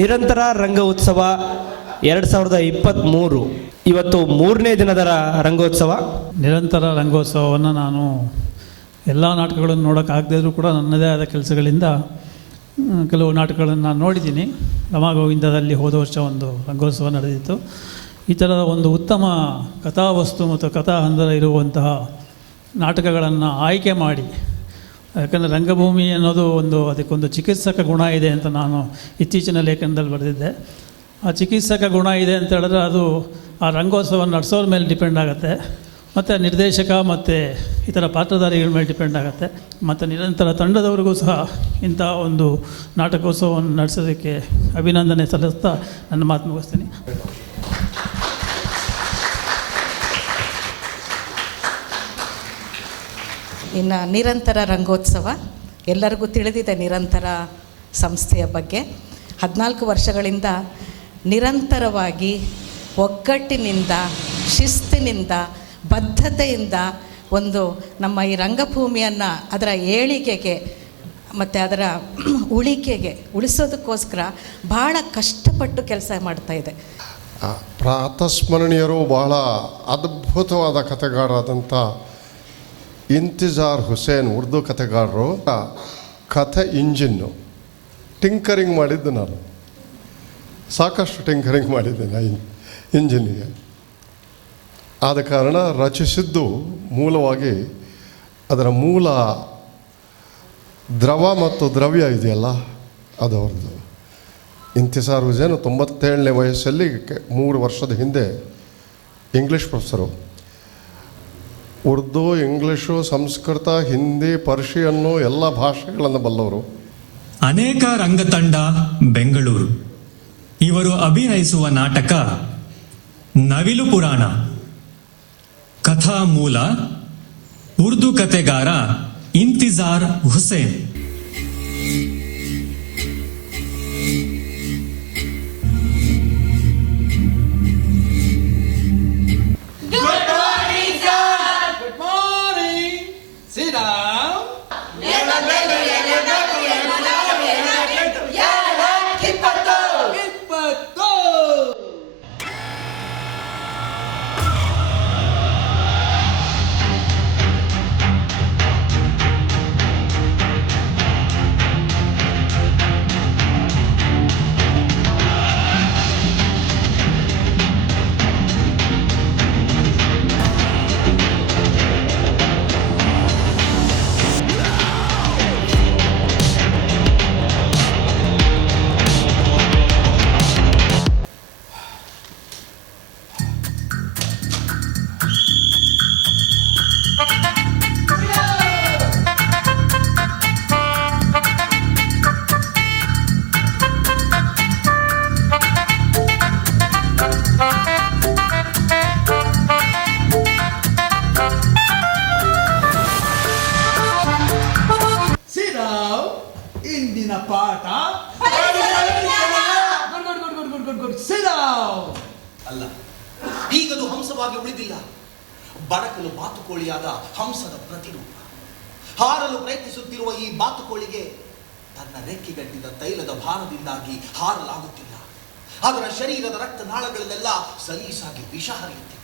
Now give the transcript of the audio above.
ನಿರಂತರ ರಂಗ ಉತ್ಸವ 2023 ಇವತ್ತು 3ನೇ ದಿನದ ರಂಗೋತ್ಸವ. ನಿರಂತರ ರಂಗೋತ್ಸವವನ್ನು ನಾನು ಎಲ್ಲ ನಾಟಕಗಳನ್ನು ನೋಡೋಕ್ಕಾಗದೇ ಇದ್ರೂ ಕೂಡ ನನ್ನದೇ ಆದ ಕೆಲಸಗಳಿಂದ ಕೆಲವು ನಾಟಕಗಳನ್ನು ನಾನು ನೋಡಿದ್ದೀನಿ. ರಮಾಗೋವಿಂದದಲ್ಲಿ ಹೋದ ವರ್ಷ ಒಂದು ರಂಗೋತ್ಸವ ನಡೆದಿತ್ತು. ಈ ಥರದ ಒಂದು ಉತ್ತಮ ಕಥಾವಸ್ತು ಮತ್ತು ಕಥಾ ಹಂದರ ಇರುವಂತಹ ನಾಟಕಗಳನ್ನು ಆಯ್ಕೆ ಮಾಡಿ, ಯಾಕಂದರೆ ರಂಗಭೂಮಿ ಅನ್ನೋದು ಅದಕ್ಕೊಂದು ಚಿಕಿತ್ಸಕ ಗುಣ ಇದೆ ಅಂತ ನಾನು ಇತ್ತೀಚಿನ ಲೇಖನದಲ್ಲಿ ಬರೆದಿದ್ದೆ. ಆ ಚಿಕಿತ್ಸಕ ಗುಣ ಇದೆ ಅಂತ ಹೇಳಿದ್ರೆ ಅದು ಆ ರಂಗೋತ್ಸವ ನಡೆಸೋರ ಮೇಲೆ ಡಿಪೆಂಡ್ ಆಗುತ್ತೆ, ಮತ್ತು ನಿರ್ದೇಶಕ ಮತ್ತು ಇತರ ಪಾತ್ರಧಾರಿಗಳ ಮೇಲೆ ಡಿಪೆಂಡ್ ಆಗುತ್ತೆ, ಮತ್ತು ನಿರಂತರ ತಂಡದವರಿಗೂ ಸಹ ಇಂಥ ಒಂದು ನಾಟಕೋತ್ಸವವನ್ನು ನಡೆಸೋದಕ್ಕೆ ಅಭಿನಂದನೆ ಸಲ್ಲಿಸ್ತಾ ನನ್ನ ಮಾತು ಮುಗಿಸ್ತೀನಿ. ಇನ್ನು ನಿರಂತರ ರಂಗೋತ್ಸವ ಎಲ್ಲರಿಗೂ ತಿಳಿದಿದೆ. ನಿರಂತರ ಸಂಸ್ಥೆಯ ಬಗ್ಗೆ 14 ವರ್ಷಗಳಿಂದ ನಿರಂತರವಾಗಿ ಒಗ್ಗಟ್ಟಿನಿಂದ, ಶಿಸ್ತಿನಿಂದ, ಬದ್ಧತೆಯಿಂದ ಒಂದು ನಮ್ಮ ಈ ರಂಗಭೂಮಿಯನ್ನು ಅದರ ಏಳಿಗೆಗೆ ಮತ್ತು ಅದರ ಉಳಿಸೋದಕ್ಕೋಸ್ಕರ ಭಾಳ ಕಷ್ಟಪಟ್ಟು ಕೆಲಸ ಮಾಡ್ತಾಯಿದೆ. ಪ್ರಾತಸ್ಮರಣೀಯರು ಬಹಳ ಅದ್ಭುತವಾದ ಕಥೆಗಾರರಾದಂಥ ಇಂತಿಜಾರ್ ಹುಸೇನ್ ಉರ್ದು ಕಥೆಗಾರರು ಕಥೆ ಇಂಜಿನ್ನು ಟಿಂಕರಿಂಗ್ ಮಾಡಿದ್ದು ನಾನು ಸಾಕಷ್ಟು ಟಿಂಕರಿಂಗ್ ಮಾಡಿದ್ದೇನೆ ಇಂಜಿನ್ನಿಗೆ. ಆದ ಕಾರಣ ರಚಿಸಿದ್ದು ಮೂಲವಾಗಿ ಅದರ ಮೂಲ ದ್ರವ ಮತ್ತು ದ್ರವ್ಯ ಇದೆಯಲ್ಲ ಅದು ಅವ್ರದ್ದು. ಇಂತಿಜಾರ್ ಹುಸೇನ್ 97ನೇ ವಯಸ್ಸಲ್ಲಿ 3 ವರ್ಷದ ಹಿಂದೆ English professor. Urdu, English, Sanskrit, Hindi, Persian ಎಲ್ಲ ಭಾಷೆಗಳನ್ನು ಬಲ್ಲವರು. ಅನೇಕ ರಂಗತಂಡ ಬೆಂಗಳೂರು. ಇವರು ಅಭಿನಯಿಸುವ ನಾಟಕ ನವಿಲು ಪುರಾಣ. ಕಥಾ ಮೂಲ ಉರ್ದು ಕಥೆಗಾರ ಇಂತಿಜಾರ್ ಹುಸೇನ್. ಇಂದಿನ ಪಾಠ ಅಲ್ಲ, ಈಗದು ಹಂಸವಾಗಿ ಉಳಿದಿಲ್ಲ. ಬಡಕಲು ಬಾತುಕೋಳಿಯಾದ ಹಂಸದ ಪ್ರತಿರೂಪ. ಹಾರಲು ಪ್ರಯತ್ನಿಸುತ್ತಿರುವ ಈ ಬಾತುಕೋಳಿಗೆ ತನ್ನ ರೆಕ್ಕೆಗಟ್ಟಿದ ತೈಲದ ಭಾರದಿಂದಾಗಿ ಹಾರಲಾಗುತ್ತಿಲ್ಲ. ಅದರ ಶರೀರದ ರಕ್ತನಾಳಗಳಲ್ಲೆಲ್ಲ ಸಲೀಸಾಗಿ ವಿಷ ಹರಿಯುತ್ತಿದೆ.